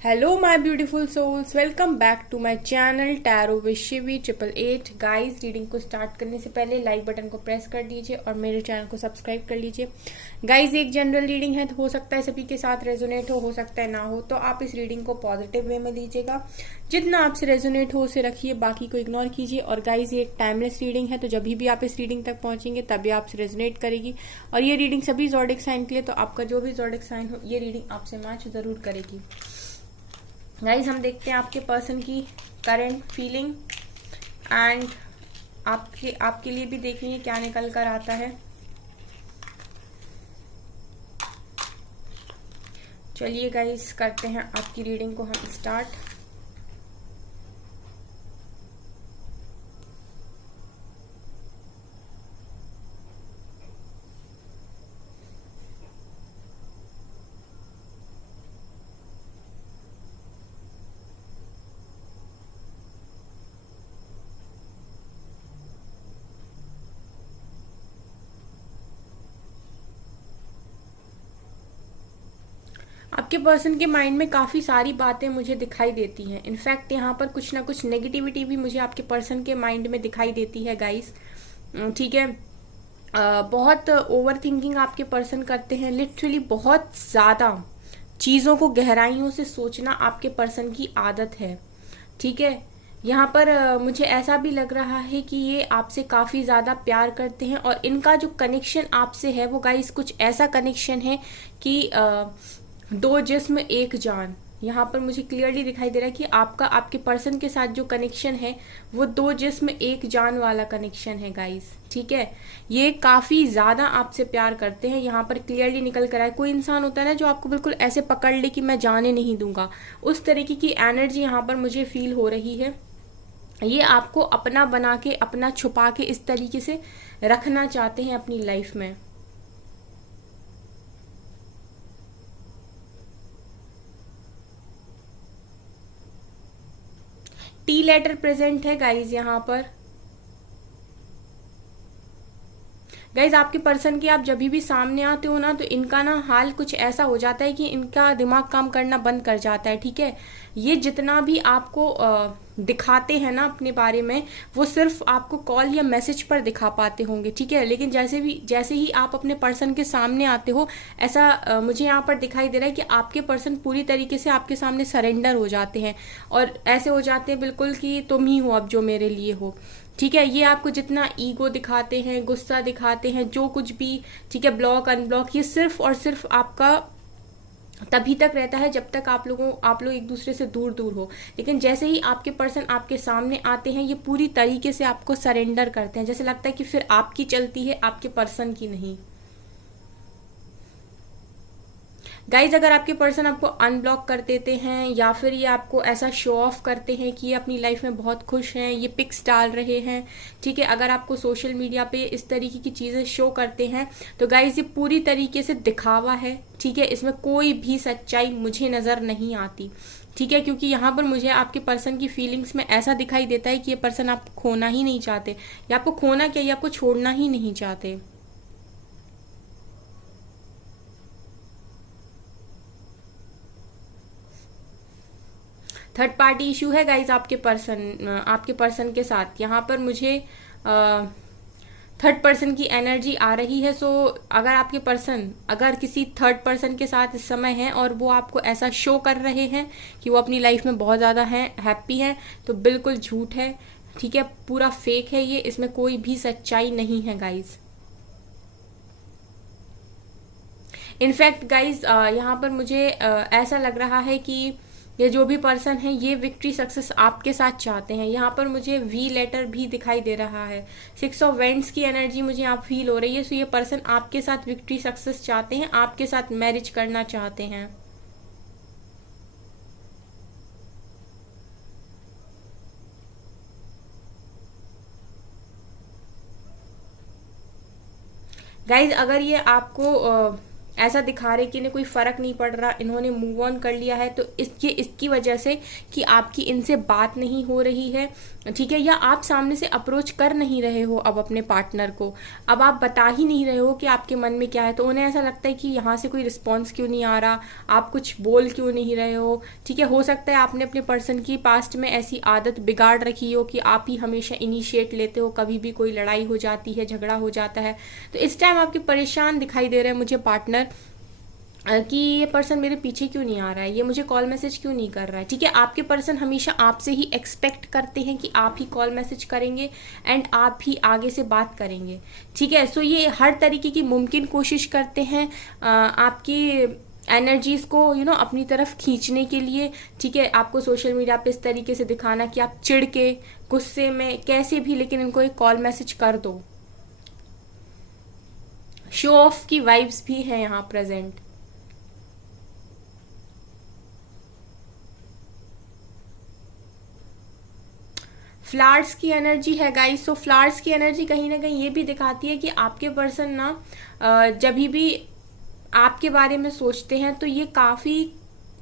Hello my beautiful souls, welcome back to my channel tarot with Shivi 888। Guys, reading को start करने से पहले like button को press कर दीजिए और मेरे चैनल को सब्सक्राइब कर लीजिए। गाइस, एक जनरल रीडिंग है तो हो सकता है सभी के साथ रेजोनेट हो सकता है ना हो, तो आप इस रीडिंग को पॉजिटिव वे में लीजिएगा। जितना आपसे रेजोनेट हो उसे रखिए, बाकी को इग्नोर कीजिए। और गाइस, ये एक टाइमलेस रीडिंग है, तो जब भी आप इस रीडिंग तक पहुंचेंगे तभी आपसे रेजोनेट करेगी। और ये रीडिंग सभी ज़ोडिक साइन के लिए, तो आपका जो भी ज़ोडिक साइन हो ये रीडिंग आपसे मैच जरूर करेगी। गाइज, हम देखते हैं आपके पर्सन की करंट फीलिंग एंड आपके लिए भी देखेंगे क्या निकल कर आता है। चलिए गाइज, करते हैं आपकी रीडिंग को हम स्टार्ट। आपके पर्सन के माइंड में काफ़ी सारी बातें मुझे दिखाई देती हैं। इनफैक्ट यहाँ पर कुछ ना कुछ नेगेटिविटी भी मुझे आपके पर्सन के माइंड में दिखाई देती है गाइस। ठीक है। बहुत ओवर थिंकिंग आपके पर्सन करते हैं, लिटरली बहुत ज़्यादा चीज़ों को गहराइयों से सोचना आपके पर्सन की आदत है। ठीक है। यहाँ पर मुझे ऐसा भी लग रहा है कि ये आपसे काफ़ी ज़्यादा प्यार करते हैं और इनका जो कनेक्शन आपसे है वो गाइस कुछ ऐसा कनेक्शन है कि दो जिस्म एक जान। यहाँ पर मुझे क्लियरली दिखाई दे रहा है कि आपका आपके पर्सन के साथ जो कनेक्शन है वो दो जिस्म एक जान वाला कनेक्शन है गाइस। ठीक है। ये काफ़ी ज़्यादा आपसे प्यार करते हैं। यहाँ पर क्लियरली निकल कर आए, कोई इंसान होता है ना जो आपको बिल्कुल ऐसे पकड़ ले कि मैं जाने नहीं दूंगा, उस तरीके की एनर्जी यहाँ पर मुझे फील हो रही है। ये आपको अपना बना के, अपना छुपा के इस तरीके से रखना चाहते हैं अपनी लाइफ में। टी लेटर प्रेजेंट है गाइज यहाँ पर। गाइज, आपके पर्सन के आप जब भी सामने आते हो ना तो इनका ना हाल कुछ ऐसा हो जाता है कि इनका दिमाग काम करना बंद कर जाता है। ठीक है। ये जितना भी आपको दिखाते हैं ना अपने बारे में, वो सिर्फ आपको कॉल या मैसेज पर दिखा पाते होंगे। ठीक है। लेकिन जैसे ही आप अपने पर्सन के सामने आते हो, ऐसा मुझे यहाँ पर दिखाई दे रहा है कि आपके पर्सन पूरी तरीके से आपके सामने सरेंडर हो जाते हैं और ऐसे हो जाते हैं बिल्कुल कि तुम ही हो अब जो मेरे लिए हो। ठीक है। ये आपको जितना ईगो दिखाते हैं, गुस्सा दिखाते हैं, जो कुछ भी, ठीक है, ब्लॉक अनब्लॉक, ये सिर्फ और सिर्फ आपका तभी तक रहता है जब तक आप लोग एक दूसरे से दूर दूर हो। लेकिन जैसे ही आपके पर्सन आपके सामने आते हैं, ये पूरी तरीके से आपको सरेंडर करते हैं। जैसे लगता है कि फिर आपकी चलती है, आपके पर्सन की नहीं। गाइज, अगर आपके पर्सन आपको अनब्लॉक कर देते हैं या फिर ये आपको ऐसा शो ऑफ करते हैं कि ये अपनी लाइफ में बहुत खुश हैं, ये पिक्स डाल रहे हैं, ठीक है, अगर आपको सोशल मीडिया पे इस तरीके की चीज़ें शो करते हैं, तो गाइज ये पूरी तरीके से दिखावा है। ठीक है। इसमें कोई भी सच्चाई मुझे नज़र नहीं आती। ठीक है। क्योंकि यहाँ पर मुझे आपके पर्सन की फीलिंग्स में ऐसा दिखाई देता है कि ये पर्सन आपको खोना ही नहीं चाहते, या आपको खोना क्या, ये आपको छोड़ना ही नहीं चाहते। थर्ड पार्टी इशू है गाइज आपके पर्सन के साथ। यहाँ पर मुझे थर्ड पर्सन की एनर्जी आ रही है। सो अगर आपके पर्सन अगर किसी थर्ड पर्सन के साथ इस समय है और वो आपको ऐसा शो कर रहे हैं कि वो अपनी लाइफ में बहुत ज़्यादा हैं, हैप्पी हैं, तो बिल्कुल झूठ है। ठीक है। पूरा फेक है ये, इसमें कोई भी सच्चाई नहीं है गाइज। इनफैक्ट गाइज, यहाँ पर मुझे ऐसा लग रहा है कि ये जो भी पर्सन है ये विक्ट्री सक्सेस आपके साथ चाहते हैं। यहाँ पर मुझे वी लेटर भी दिखाई दे रहा है। 6 ऑफ वेंट्स की एनर्जी मुझे यहाँ फील हो रही है। सो ये पर्सन आपके साथ विक्ट्री सक्सेस चाहते हैं, आपके साथ मैरिज करना चाहते हैं। गाइज, अगर ये आपको ऐसा दिखा रहे कि इन्हें कोई फर्क नहीं पड़ रहा, इन्होंने मूव ऑन कर लिया है, तो इसकी वजह से कि आपकी इनसे बात नहीं हो रही है, ठीक है, या आप सामने से अप्रोच कर नहीं रहे हो अब अपने पार्टनर को, अब आप बता ही नहीं रहे हो कि आपके मन में क्या है, तो उन्हें ऐसा लगता है कि यहाँ से कोई रिस्पॉन्स क्यों नहीं आ रहा, आप कुछ बोल क्यों नहीं रहे हो, ठीक है। हो सकता है आपने अपने पर्सन की पास्ट में ऐसी आदत बिगाड़ रखी हो कि आप ही हमेशा इनिशिएट लेते हो, कभी भी कोई लड़ाई हो जाती है, झगड़ा हो जाता है, तो इस टाइम आपके परेशान दिखाई दे रहे हैं मुझे पार्टनर कि ये पर्सन मेरे पीछे क्यों नहीं आ रहा है, ये मुझे कॉल मैसेज क्यों नहीं कर रहा है, ठीक है। आपके पर्सन हमेशा आपसे ही एक्सपेक्ट करते हैं कि आप ही कॉल मैसेज करेंगे एंड आप ही आगे से बात करेंगे, ठीक है। सो ये हर तरीके की मुमकिन कोशिश करते हैं आपकी एनर्जीज को अपनी तरफ खींचने के लिए, ठीक है। आपको सोशल मीडिया पे इस तरीके से दिखाना कि आप चिढ़ के, गुस्से में, कैसे भी, लेकिन इनको एक कॉल मैसेज कर दो। शो ऑफ की वाइब्स भी है यहाँ प्रेजेंट। फ्लावर्स की एनर्जी है गाइस। सो फ्लावर्स की एनर्जी कहीं ना कहीं ये भी दिखाती है कि आपके पर्सन ना जब भी आपके बारे में सोचते हैं तो ये काफ़ी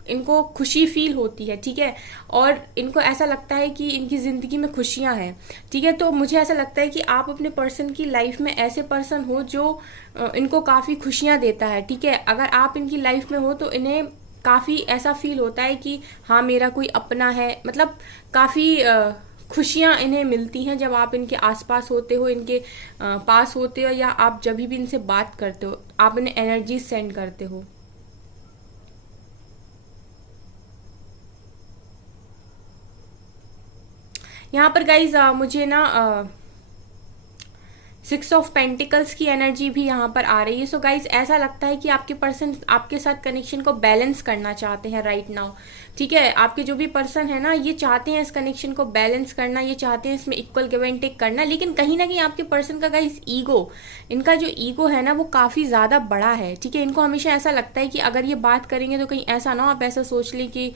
इनको खुशी फील होती है, ठीक है, और इनको ऐसा लगता है कि इनकी ज़िंदगी में खुशियां हैं, ठीक है। तो मुझे ऐसा लगता है कि आप अपने पर्सन की लाइफ में ऐसे पर्सन हो जो इनको काफ़ी खुशियां देता है, ठीक है। अगर आप इनकी लाइफ में हो तो इन्हें काफ़ी ऐसा फील होता है कि हाँ मेरा कोई अपना है, मतलब काफ़ी खुशियाँ इन्हें मिलती हैं जब आप इनके आसपास होते हो, इनके पास होते हो, या आप जब भी इनसे बात करते हो, आप इन्हें एनर्जी सेंड करते हो। यहाँ पर गाइज मुझे ना 6 ऑफ पेंटिकल्स की एनर्जी भी यहाँ पर आ रही है। सो गाइज ऐसा लगता है कि आपके पर्सन आपके साथ कनेक्शन को बैलेंस करना चाहते हैं राइट नाउ, ठीक है। आपके जो भी पर्सन है ना, ये चाहते हैं इस कनेक्शन को बैलेंस करना, ये चाहते हैं इसमें इक्वल गिव एंड टेक करना, लेकिन कहीं ना कहीं आपके पर्सन का गाइज ईगो, इनका जो ईगो है ना वो काफ़ी ज़्यादा बड़ा है, ठीक है। इनको हमेशा ऐसा लगता है कि अगर ये बात करेंगे तो कहीं ऐसा ना हो आप ऐसा सोच लें कि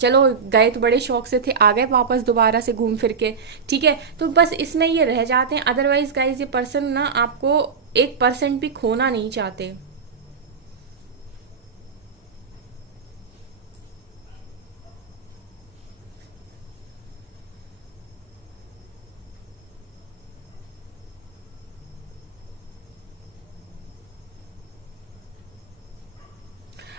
चलो गए तो बड़े शौक से थे, आ गए वापस दोबारा से घूम फिर के, ठीक है। तो बस इसमें ये रह जाते हैं। अदरवाइज गाइज ये पर्सन ना आपको 1% भी खोना नहीं चाहते।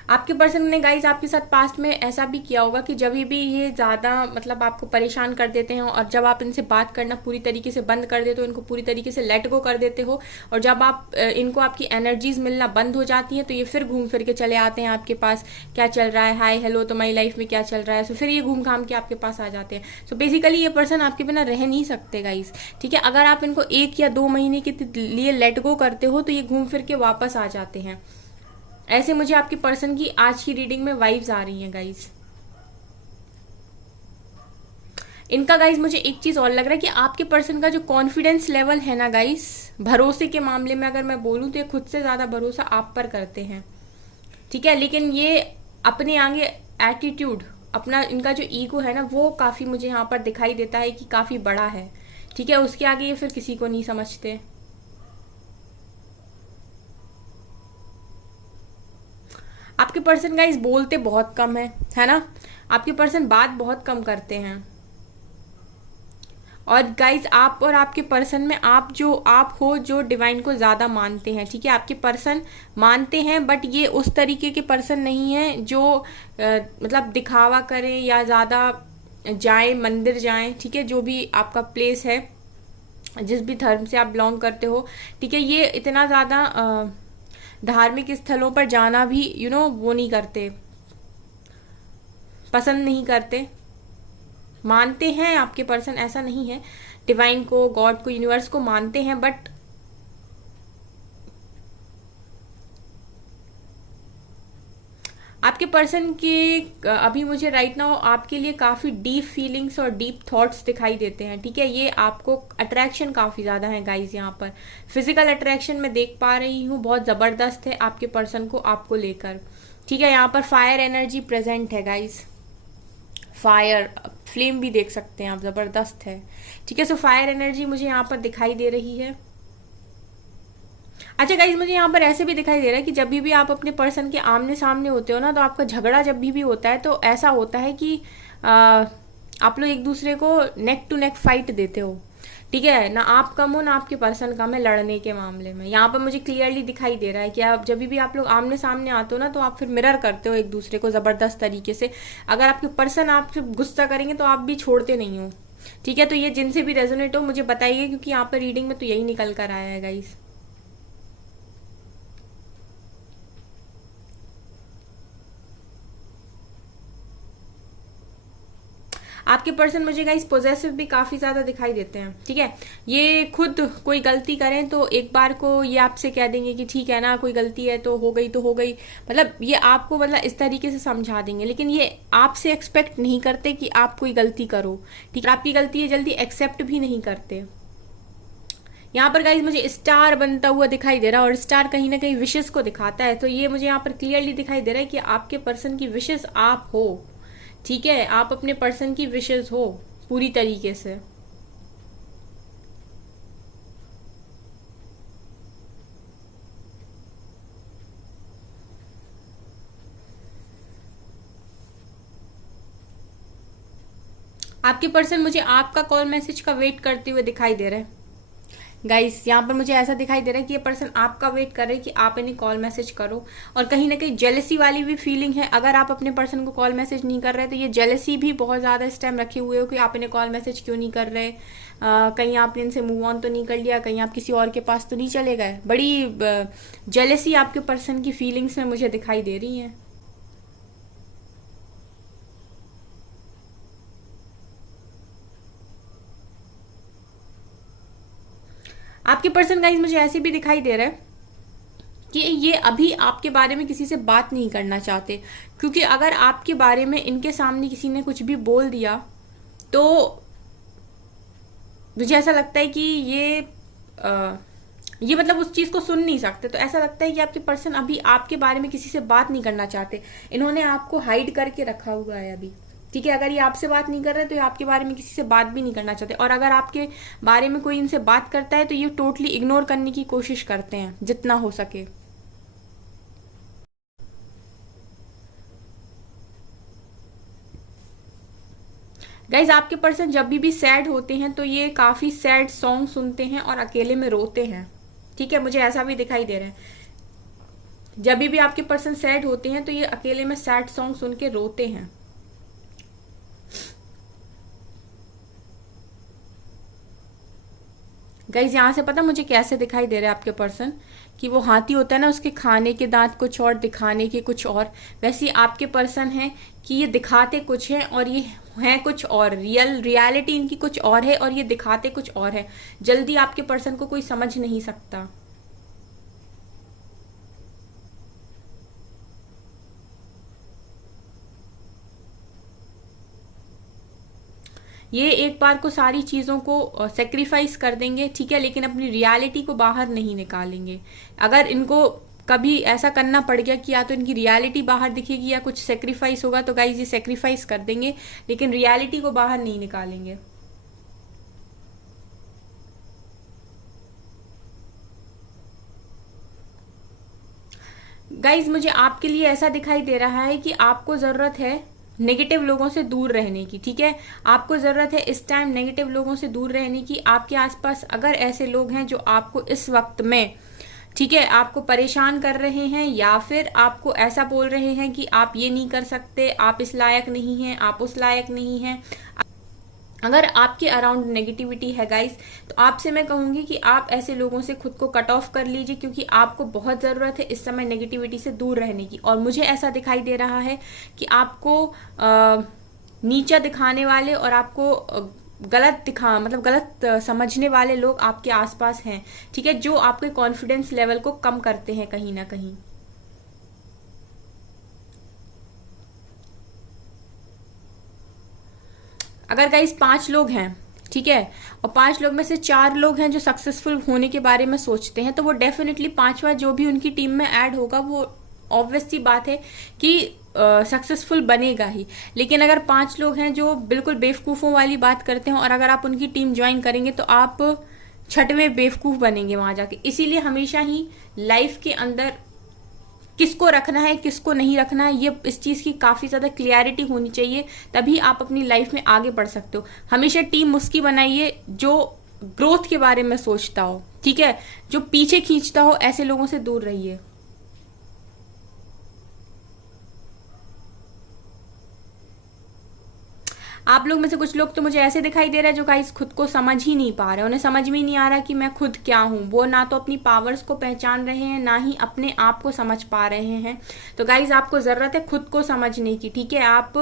आपके पर्सन ने गाइज आपके साथ पास्ट में ऐसा भी किया होगा कि जब भी ये ज़्यादा मतलब आपको परेशान कर देते हैं और जब आप इनसे बात करना पूरी तरीके से बंद कर देते हो, इनको पूरी तरीके से लेट गो कर देते हो, और जब आप इनको आपकी एनर्जीज मिलना बंद हो जाती हैं तो ये फिर घूम फिर के चले आते हैं आपके पास, क्या चल रहा है, हाय हेलो तुम्हारी लाइफ में क्या चल रहा है, तो फिर ये घूम घाम के आपके पास आ जाते हैं। सो बेसिकली ये पर्सन आपके बिना रह नहीं सकते गाइज, ठीक है। अगर आप इनको 1 या 2 महीने के लिए लेट गो करते हो तो ये घूम फिर के वापस आ जाते हैं। ऐसे मुझे आपके पर्सन की आज की रीडिंग में वाइब्स आ रही हैं गाइज। इनका गाइज मुझे एक चीज और लग रहा है कि आपके पर्सन का जो कॉन्फिडेंस लेवल है ना गाइज, भरोसे के मामले में अगर मैं बोलूं तो ये खुद से ज्यादा भरोसा आप पर करते हैं, ठीक है। लेकिन ये अपने आगे एटीट्यूड, अपना इनका जो ईगो है ना वो काफी मुझे यहाँ पर दिखाई देता है कि काफी बड़ा है, ठीक है। उसके आगे ये फिर किसी को नहीं समझते। आपके पर्सन गाइस बोलते बहुत कम है ना, आपके पर्सन बात बहुत कम करते हैं। और गाइज आप और आपके पर्सन में आप हो जो डिवाइन को ज़्यादा मानते हैं, ठीक है। आपके पर्सन मानते हैं बट ये उस तरीके के पर्सन नहीं है जो मतलब दिखावा करें या ज़्यादा जाएं, मंदिर जाएं, ठीक है, जो भी आपका प्लेस है, जिस भी धर्म से आप बिलोंग करते हो, ठीक है। ये इतना ज़्यादा धार्मिक स्थलों पर जाना भी वो नहीं करते, पसंद नहीं करते। मानते हैं आपके पर्सन, ऐसा नहीं है, डिवाइन को, गॉड को, यूनिवर्स को मानते हैं, बट आपके पर्सन के अभी मुझे राइट नाउ आपके लिए काफ़ी डीप फीलिंग्स और डीप थॉट्स दिखाई देते हैं, ठीक है। ये आपको अट्रैक्शन काफ़ी ज़्यादा है गाइज, यहाँ पर फिजिकल अट्रैक्शन मैं देख पा रही हूँ, बहुत ज़बरदस्त है आपके पर्सन को आपको लेकर, ठीक है। यहाँ पर फायर एनर्जी प्रेजेंट है गाइज, फायर फ्लेम भी देख सकते हैं आप, ज़बरदस्त है, ठीक है। सो फायर एनर्जी मुझे यहाँ पर दिखाई दे रही है। अच्छा गाइज, मुझे यहाँ पर ऐसे भी दिखाई दे रहा है कि जब भी आप अपने पर्सन के आमने सामने होते हो ना, तो आपका झगड़ा जब भी होता है तो ऐसा होता है कि आप लोग एक दूसरे को नेक टू नेक फाइट देते हो। ठीक है ना, आप कम हो ना आपके पर्सन कम है लड़ने के मामले में। यहाँ पर मुझे क्लियरली दिखाई दे रहा है कि आप जब भी आप लोग आमने सामने आते हो ना, तो आप फिर मिरर करते हो एक दूसरे को जबरदस्त तरीके से। अगर आपके पर्सन आपसे गुस्सा करेंगे तो आप भी छोड़ते नहीं हो। ठीक है, तो ये जिनसे भी रेजोनेट हो मुझे बताइए, क्योंकि यहाँ पर रीडिंग में तो यही निकल कर आया है गाइस। आपके पर्सन मुझे गाइस पॉजेसिव भी काफी ज्यादा दिखाई देते हैं। ठीक है, ये खुद कोई गलती करें तो एक बार को ये आपसे कह देंगे कि ठीक है ना, कोई गलती है तो हो गई तो हो गई, मतलब ये आपको मतलब इस तरीके से समझा देंगे। लेकिन ये आपसे एक्सपेक्ट नहीं करते कि आप कोई गलती करो। ठीक है, आपकी गलती है जल्दी एक्सेप्ट भी नहीं करते। यहाँ पर गाइज मुझे स्टार बनता हुआ दिखाई दे रहा है, और स्टार कहीं ना कहीं विशेष को दिखाता है। तो ये मुझे यहाँ पर क्लियरली दिखाई दे रहा है कि आपके पर्सन की विशेष आप हो। ठीक है, आप अपने पर्सन की विशेष हो पूरी तरीके से। आपके पर्सन मुझे आपका कॉल मैसेज का वेट करते हुए दिखाई दे रहा है गाइस। यहाँ पर मुझे ऐसा दिखाई दे रहा है कि ये पर्सन आपका वेट कर रहे हैं कि आप इन्हें कॉल मैसेज करो। और कहीं ना कहीं जेलसी वाली भी फीलिंग है। अगर आप अपने पर्सन को कॉल मैसेज नहीं कर रहे तो ये जेलसी भी बहुत ज्यादा इस टाइम रखे हुए हो कि आप इन्हें कॉल मैसेज क्यों नहीं कर रहे। कहीं आपने इनसे मूव ऑन तो नहीं कर लिया, कहीं आप किसी और के पास तो नहीं चले गए। बड़ी जेलसी आपके पर्सन की फीलिंग्स में मुझे दिखाई दे रही है। आपके पर्सन गाइज मुझे ऐसे भी दिखाई दे रहा है कि ये अभी आपके बारे में किसी से बात नहीं करना चाहते, क्योंकि अगर आपके बारे में इनके सामने किसी ने कुछ भी बोल दिया तो मुझे ऐसा लगता है कि ये मतलब उस चीज को सुन नहीं सकते। तो ऐसा लगता है कि आपके पर्सन अभी आपके बारे में किसी से बात नहीं करना चाहते। इन्होंने आपको हाइड करके रखा हुआ है अभी। ठीक है, अगर ये आपसे बात नहीं कर रहे तो ये आपके बारे में किसी से बात भी नहीं करना चाहते। और अगर आपके बारे में कोई इनसे बात करता है तो ये टोटली इग्नोर करने की कोशिश करते हैं जितना हो सके। गाइज, आपके पर्सन जब भी सैड होते हैं तो ये काफी सैड सॉन्ग सुनते हैं और अकेले में रोते हैं। ठीक है, मुझे ऐसा भी दिखाई दे रहा है। जब भी आपके पर्सन सैड होते हैं तो ये अकेले में सैड सॉन्ग सुन के रोते हैं। गाइज, यहाँ से पता मुझे कैसे दिखाई दे रहा है आपके पर्सन कि वो हाथी होता है ना, उसके खाने के दांत कुछ और दिखाने के कुछ और, वैसे ही आपके पर्सन है कि ये दिखाते कुछ है और ये है कुछ और। रियलिटी इनकी कुछ और है और ये दिखाते कुछ और है। जल्दी आपके पर्सन को कोई समझ नहीं सकता। ये एक बार को सारी चीजों को सेक्रीफाइस कर देंगे। ठीक है, लेकिन अपनी रियलिटी को बाहर नहीं निकालेंगे। अगर इनको कभी ऐसा करना पड़ गया कि या तो इनकी रियलिटी बाहर दिखेगी या कुछ सेक्रीफाइस होगा तो गाइज ये सेक्रीफाइस कर देंगे, लेकिन रियलिटी को बाहर नहीं निकालेंगे। गाइज, मुझे आपके लिए ऐसा दिखाई दे रहा है कि आपको जरूरत है नेगेटिव लोगों से दूर रहने की। ठीक है, आपको जरूरत है इस टाइम नेगेटिव लोगों से दूर रहने की। आपके आसपास अगर ऐसे लोग हैं जो आपको इस वक्त में, ठीक है, आपको परेशान कर रहे हैं या फिर आपको ऐसा बोल रहे हैं कि आप ये नहीं कर सकते, आप इस लायक नहीं हैं, आप उस लायक नहीं हैं, अगर आपके अराउंड नेगेटिविटी है गाइस, तो आपसे मैं कहूंगी कि आप ऐसे लोगों से खुद को कट ऑफ कर लीजिए, क्योंकि आपको बहुत जरूरत है इस समय नेगेटिविटी से दूर रहने की। और मुझे ऐसा दिखाई दे रहा है कि आपको नीचा दिखाने वाले और आपको मतलब गलत समझने वाले लोग आपके आसपास हैं। ठीक है, जो आपके कॉन्फिडेंस लेवल को कम करते हैं कहीं ना कहीं। अगर गाइस 5 लोग हैं, ठीक है, और 5 लोग में से 4 लोग हैं जो सक्सेसफुल होने के बारे में सोचते हैं, तो वो डेफिनेटली 5वां जो भी उनकी टीम में ऐड होगा वो ऑब्वियस सी बात है कि सक्सेसफुल बनेगा ही। लेकिन अगर 5 लोग हैं जो बिल्कुल बेवकूफों वाली बात करते हैं और अगर आप उनकी टीम ज्वाइन करेंगे तो आप छठवें बेवकूफ बनेंगे वहां जाके। इसीलिए हमेशा ही लाइफ के अंदर किसको रखना है किसको नहीं रखना है, ये इस चीज की काफी ज्यादा क्लियरिटी होनी चाहिए, तभी आप अपनी लाइफ में आगे बढ़ सकते हो। हमेशा टीम उसकी बनाइए जो ग्रोथ के बारे में सोचता हो, ठीक है, जो पीछे खींचता हो, ऐसे लोगों से दूर रहिए। आप लोग में से कुछ लोग तो मुझे ऐसे दिखाई दे रहा है जो गाइस खुद को समझ ही नहीं पा रहे, उन्हें समझ में ही नहीं आ रहा कि मैं खुद क्या हूं। वो ना तो अपनी पावर्स को पहचान रहे हैं, ना ही अपने आप को समझ पा रहे हैं। तो गाइस आपको जरूरत है खुद को समझने की, ठीक है। आप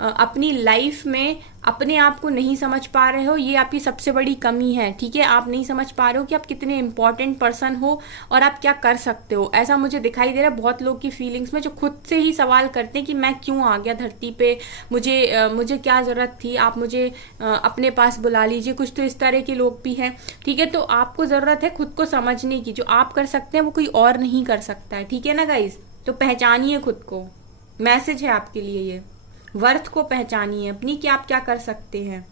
अपनी लाइफ में अपने आप को नहीं समझ पा रहे हो, ये आपकी सबसे बड़ी कमी है, ठीक है। आप नहीं समझ पा रहे हो कि आप कितने इंपॉर्टेंट पर्सन हो और आप क्या कर सकते हो। ऐसा मुझे दिखाई दे रहा है बहुत लोग की फीलिंग्स में, जो खुद से ही सवाल करते हैं कि मैं क्यों आ गया धरती पे, मुझे क्या जरूरत थी, आप मुझे अपने पास बुला लीजिए। कुछ तो इस तरह के लोग भी हैं, ठीक है। तो आपको जरूरत है खुद को समझने की, जो आप कर सकते हैं वो कोई और नहीं कर सकता है, ठीक है ना गाइज। तो पहचानिए खुद को, मैसेज है आपके लिए ये। वर्थ को पहचानिए अपनी कि आप क्या कर सकते हैं।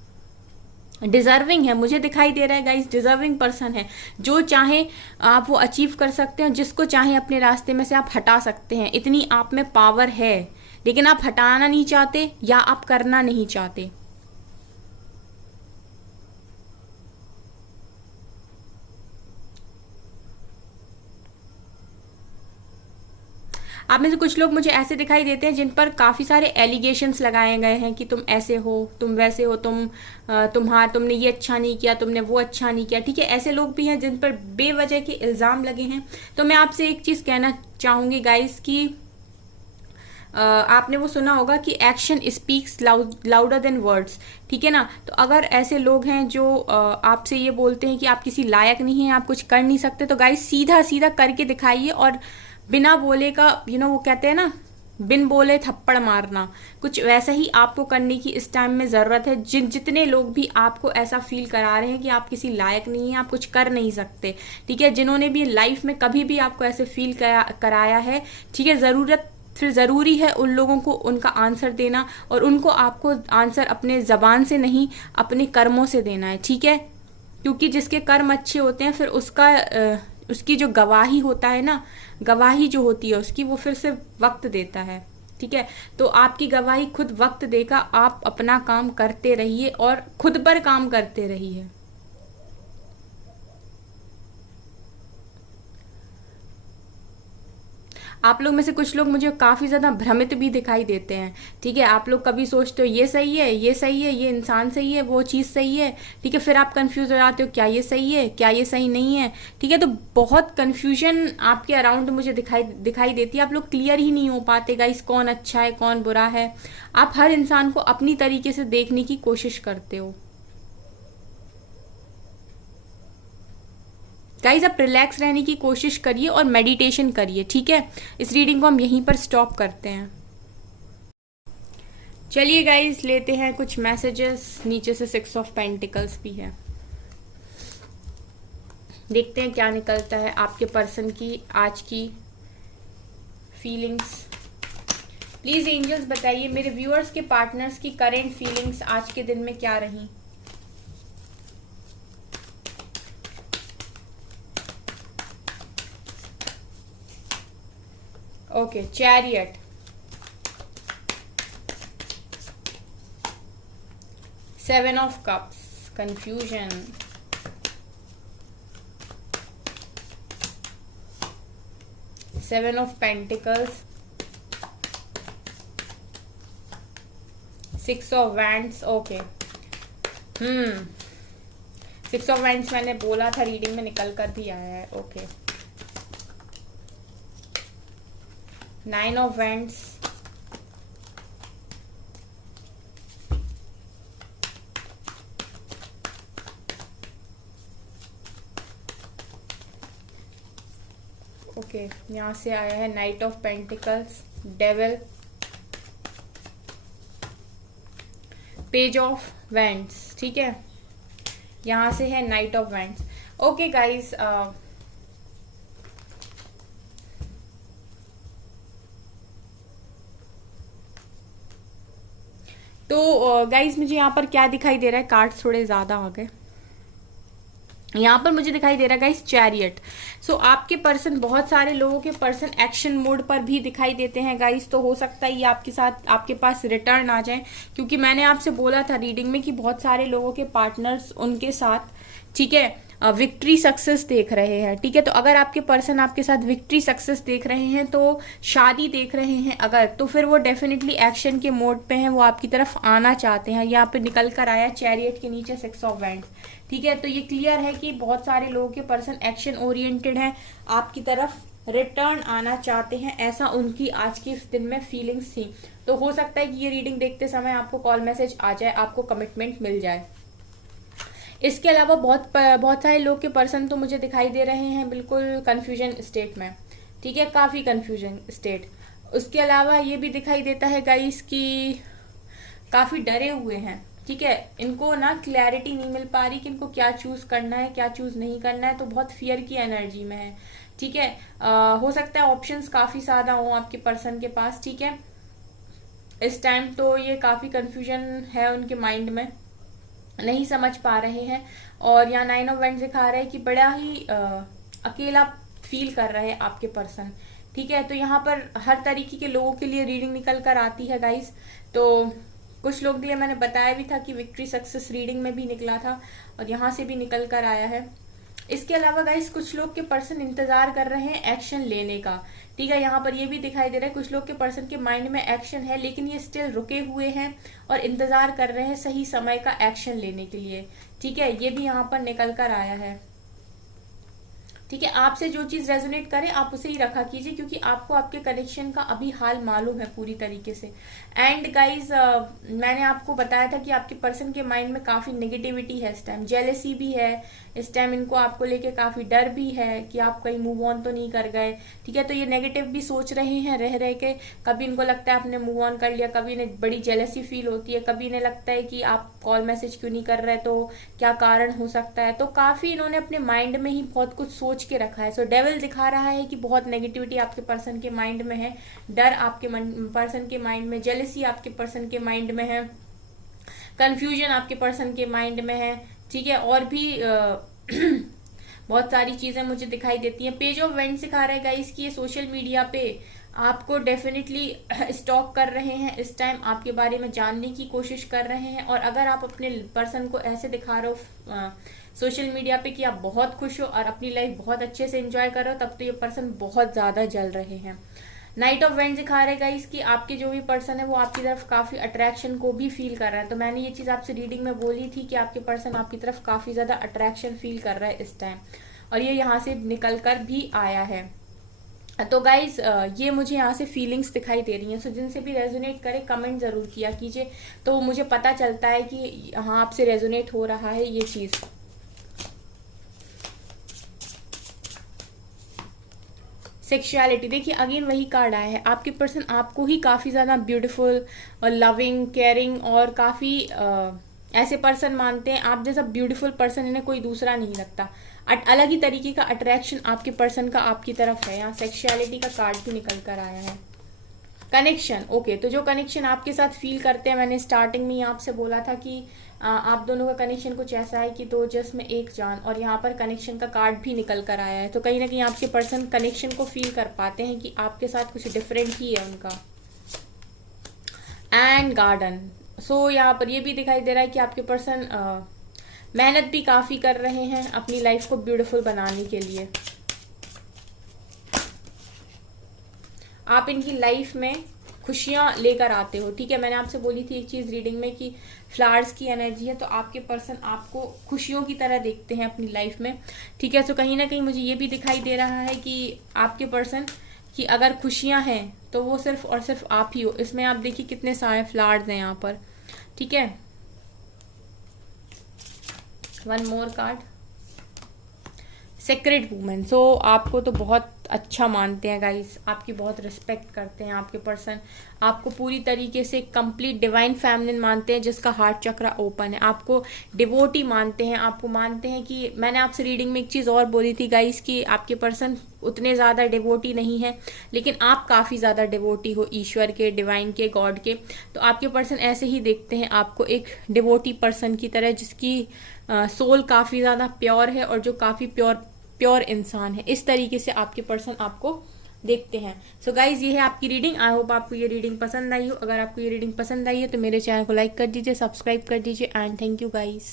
डिजर्विंग है, मुझे दिखाई दे रहा है गाइस, डिजर्विंग पर्सन है। जो चाहे आप वो अचीव कर सकते हैं, जिसको चाहे अपने रास्ते में से आप हटा सकते हैं। इतनी आप में पावर है, लेकिन आप हटाना नहीं चाहते या आप करना नहीं चाहते। आप में से कुछ लोग मुझे ऐसे दिखाई देते हैं जिन पर काफी सारे एलिगेशंस लगाए गए हैं कि तुम ऐसे हो, तुम वैसे हो, तुमने ये अच्छा नहीं किया, तुमने वो अच्छा नहीं किया, ठीक है। ऐसे लोग भी हैं जिन पर बेवजह के इल्जाम लगे हैं। तो मैं आपसे एक चीज कहना चाहूंगी गाइस कि आपने वो सुना होगा कि action speaks louder than words, ठीक है ना। तो अगर ऐसे लोग हैं जो आपसे ये बोलते हैं कि आप किसी लायक नहीं हैं, आप कुछ कर नहीं सकते, तो गाइस सीधा सीधा करके दिखाइए। और बिना बोले का वो कहते हैं ना, बिन बोले थप्पड़ मारना, कुछ वैसा ही आपको करने की इस टाइम में जरूरत है। जितने लोग भी आपको ऐसा फील करा रहे हैं कि आप किसी लायक नहीं हैं, आप कुछ कर नहीं सकते, ठीक है, जिन्होंने भी लाइफ में कभी भी आपको ऐसे फील कराया है, ठीक है, फिर जरूरी है उन लोगों को उनका आंसर देना, और उनको आपको आंसर अपने जबान से नहीं, अपने कर्मों से देना है, ठीक है। क्योंकि जिसके कर्म अच्छे होते हैं, फिर उसकी जो गवाही होता है ना, गवाही जो होती है उसकी, वो फिर से वक्त देता है, ठीक है। तो आपकी गवाही खुद वक्त देगा। आप अपना काम करते रहिए और खुद पर काम करते रहिए। आप लोग में से कुछ लोग मुझे काफी ज्यादा भ्रमित भी दिखाई देते हैं, ठीक है। आप लोग कभी सोचते हो ये सही है, ये सही है, ये इंसान सही है, वो चीज सही है, ठीक है। फिर आप कंफ्यूज हो जाते हो, क्या ये सही है, क्या ये सही नहीं है, ठीक है। तो बहुत कंफ्यूजन आपके अराउंड मुझे दिखाई देती है। आप लोग क्लियर ही नहीं हो पाते गाइस, कौन अच्छा है कौन बुरा है। आप हर इंसान को अपनी तरीके से देखने की कोशिश करते हो। गाइज आप रिलैक्स रहने की कोशिश करिए और मेडिटेशन करिए, ठीक है। इस रीडिंग को हम यहीं पर स्टॉप करते हैं। चलिए गाइज लेते हैं कुछ मैसेजेस। नीचे से 6 ऑफ पेंटिकल्स भी है, देखते हैं क्या निकलता है आपके पर्सन की आज की फीलिंग्स। प्लीज एंजल्स बताइए मेरे व्यूअर्स के पार्टनर्स की करेंट फीलिंग्स आज के दिन में क्या रही। Okay, chariot, seven of cups, confusion, seven of pentacles, 6 of wands. Okay, 6 of wands मैंने बोला था रीडिंग में, निकल कर भी आया है। ओके, 9 ऑफ वैंड्स, ओके, यहां से आया है night of pentacles, devil, page of wands, ठीक है। यहां से है night of wands. Okay guys, तो गाइज मुझे यहाँ पर क्या दिखाई दे रहा है, कार्ड्स थोड़े ज्यादा आ गए। यहाँ पर मुझे दिखाई दे रहा है गाइस चैरियट। सो आपके पर्सन, बहुत सारे लोगों के पर्सन एक्शन मोड पर भी दिखाई देते हैं गाइस, तो हो सकता है ये आपके साथ, आपके पास रिटर्न आ जाए, क्योंकि मैंने आपसे बोला था रीडिंग में कि बहुत सारे लोगों के पार्टनर्स उनके साथ, ठीक है, विक्ट्री सक्सेस देख रहे हैं। ठीक है, तो अगर आपके पर्सन आपके साथ विक्ट्री सक्सेस देख रहे हैं, तो शादी देख रहे हैं अगर, तो फिर वो डेफिनेटली एक्शन के मोड पे हैं, वो आपकी तरफ आना चाहते हैं। यहाँ पे निकल कर आया चैरियट के नीचे 6 ऑफ वैंड्स। ठीक है, तो ये क्लियर है कि बहुत सारे लोगों के पर्सन एक्शन ओरिएंटेड हैं, आपकी तरफ रिटर्न आना चाहते हैं, ऐसा उनकी आज के इस दिन में फीलिंग्स थी। तो हो सकता है कि ये रीडिंग देखते समय आपको कॉल मैसेज आ जाए, आपको कमिटमेंट मिल जाए। इसके अलावा बहुत सारे लोग के पर्सन तो मुझे दिखाई दे रहे हैं बिल्कुल कंफ्यूजन स्टेट में। ठीक है, काफी कंफ्यूजन स्टेट। उसके अलावा ये भी दिखाई देता है गाइस कि काफी डरे हुए हैं। ठीक है, इनको ना क्लैरिटी नहीं मिल पा रही कि इनको क्या चूज करना है, क्या चूज नहीं करना है, तो बहुत फियर की एनर्जी में है। ठीक है, हो सकता है ऑप्शंस काफी ज्यादा हो आपके पर्सन के पास। ठीक है, इस टाइम तो ये काफी कंफ्यूजन है उनके माइंड में, नहीं समझ पा रहे हैं। और यहाँ 9 ऑफ वैंड्स दिखा रहा है कि बड़ा ही अकेला फील कर रहे हैं आपके पर्सन। ठीक है, तो यहाँ पर हर तरीके के लोगों के लिए रीडिंग निकल कर आती है गाइस। तो कुछ लोग के लिए मैंने बताया भी था कि विक्ट्री सक्सेस रीडिंग में भी निकला था, और यहाँ से भी निकल कर आया है। इसके अलावा गाइस कुछ लोग के पर्सन इंतजार कर रहे हैं एक्शन लेने का। ठीक है, यहाँ पर ये भी दिखाई दे रहा है कुछ लोग के पर्सन के माइंड में एक्शन है, लेकिन ये स्टिल रुके हुए हैं और इंतजार कर रहे हैं सही समय का एक्शन लेने के लिए। ठीक है, ये भी यहाँ पर निकल कर आया है। ठीक है, आपसे जो चीज रेजोनेट करे आप उसे ही रखा कीजिए, क्योंकि आपको आपके कनेक्शन का अभी हाल मालूम है पूरी तरीके से। एंड गाइज मैंने आपको बताया था कि आपके पर्सन के माइंड में काफी नेगेटिविटी है इस टाइम, जेलेसी भी है इस टाइम, इनको आपको लेके काफी डर भी है कि आप कहीं मूव ऑन तो नहीं कर गए। ठीक है, तो ये नेगेटिव भी सोच रहे हैं रह रह के। कभी इनको लगता है आपने मूव ऑन कर लिया, कभी इन्हें बड़ी जेलेसी फील होती है, कभी इन्हें लगता है कि आप कॉल मैसेज क्यों नहीं कर रहे, तो क्या कारण हो सकता है। तो काफी इन्होंने अपने माइंड में ही बहुत कुछ सोच के रखा है। सो डेविल दिखा रहा है कि बहुत नेगेटिविटी आपके पर्सन के माइंड में है, डर आपके पर्सन के माइंड में, जेलेसी आपके पर्सन के माइंड में है, कंफ्यूजन आपके पर्सन के माइंड में है। ठीक है, और भी बहुत सारी चीजें मुझे दिखाई देती हैं। पेज ऑफ वेंट्स सिखा रहा है गाइस कि ये सोशल मीडिया पे आपको डेफिनेटली स्टॉक कर रहे हैं, इस टाइम आपके बारे में जानने की कोशिश कर रहे हैं। और अगर आप अपने पर्सन को ऐसे दिखा रहे हो सोशल मीडिया पे कि आप बहुत खुश हो और अपनी लाइफ बहुत अच्छे से एंजॉय कर रहे हो, तब तो ये पर्सन बहुत ज्यादा जल रहे हैं। नाइट ऑफ वेंट्स दिखा रहे गाइस कि आपके जो भी पर्सन है वो आपकी तरफ काफी अट्रैक्शन को भी फील कर रहा है। तो मैंने ये चीज आपसे रीडिंग में बोली थी कि आपके पर्सन आपकी तरफ काफी ज्यादा अट्रैक्शन फील कर रहा है इस टाइम, और ये यहाँ से निकल कर भी आया है। तो गाइज ये मुझे यहाँ से फीलिंग्स दिखाई दे रही हैं। सो जिनसे भी रेजोनेट करे कमेंट जरूर किया कीजिए, तो मुझे पता चलता है कि हाँ आपसे रेजोनेट हो रहा है ये चीज। सेक्सुअलिटी, देखिए अगेन वही कार्ड आया है। आपके पर्सन आपको ही काफी ज्यादा ब्यूटीफुल और लविंग, केयरिंग और काफी ऐसे पर्सन मानते हैं। आप जैसा ब्यूटीफुल पर्सन इन्हें कोई दूसरा नहीं लगता। अलग ही तरीके का अट्रैक्शन आपके पर्सन का आपकी तरफ है। यहाँ सेक्सुअलिटी का कार्ड भी निकल कर आया है। कनेक्शन, ओके, तो जो कनेक्शन आपके साथ फील करते हैं, मैंने स्टार्टिंग में ही आपसे बोला था कि आप दोनों का कनेक्शन कुछ ऐसा है कि दो जिस्म एक जान, और यहाँ पर कनेक्शन का कार्ड भी निकल कर आया है। तो कहीं ना कहीं आपके पर्सन कनेक्शन को फील कर पाते हैं कि आपके साथ कुछ डिफरेंट ही है उनका। एंड गार्डन, सो यहाँ पर ये भी दिखाई दे रहा है कि आपके पर्सन मेहनत भी काफी कर रहे हैं अपनी लाइफ को ब्यूटीफुल बनाने के लिए। आप इनकी लाइफ में खुशियां लेकर आते हो। ठीक है, मैंने आपसे बोली थी एक चीज रीडिंग में कि फ्लावर्स की एनर्जी है, तो आपके पर्सन आपको खुशियों की तरह देखते हैं अपनी लाइफ में। ठीक है, तो कहीं ना कहीं मुझे ये भी दिखाई दे रहा है कि आपके पर्सन की अगर खुशियां हैं तो वो सिर्फ और सिर्फ आप ही हो। इसमें आप देखिए कितने सारे फ्लावर्स हैं यहाँ पर। ठीक है, one more card, sacred women. So आपको तो बहुत अच्छा मानते हैं गाइस, आपकी बहुत रिस्पेक्ट करते हैं आपके पर्सन, आपको पूरी तरीके से कंप्लीट डिवाइन फेमिनिन मानते हैं जिसका हार्ट चक्र ओपन है, आपको डिवोटी मानते हैं, आपको मानते हैं कि मैंने आपसे रीडिंग में एक चीज और बोली थी गाइस कि आपके पर्सन उतने ज्यादा डिवोटी नहीं है, लेकिन आप काफी ज्यादा डिवोटी हो ईश्वर के, डिवाइन के, गॉड के। तो आपके पर्सन ऐसे ही देखते हैं आपको एक डिवोटी पर्सन की तरह, जिसकी सोल काफ़ी ज़्यादा प्योर है और जो काफ़ी प्योर इंसान है। इस तरीके से आपके पर्सन आपको देखते हैं। सो गाइज, ये है आपकी रीडिंग। आई होप आपको ये रीडिंग पसंद आई हो। अगर आपको ये रीडिंग पसंद आई है तो मेरे चैनल को लाइक कर दीजिए, सब्सक्राइब कर दीजिए एंड थैंक यू गाइज।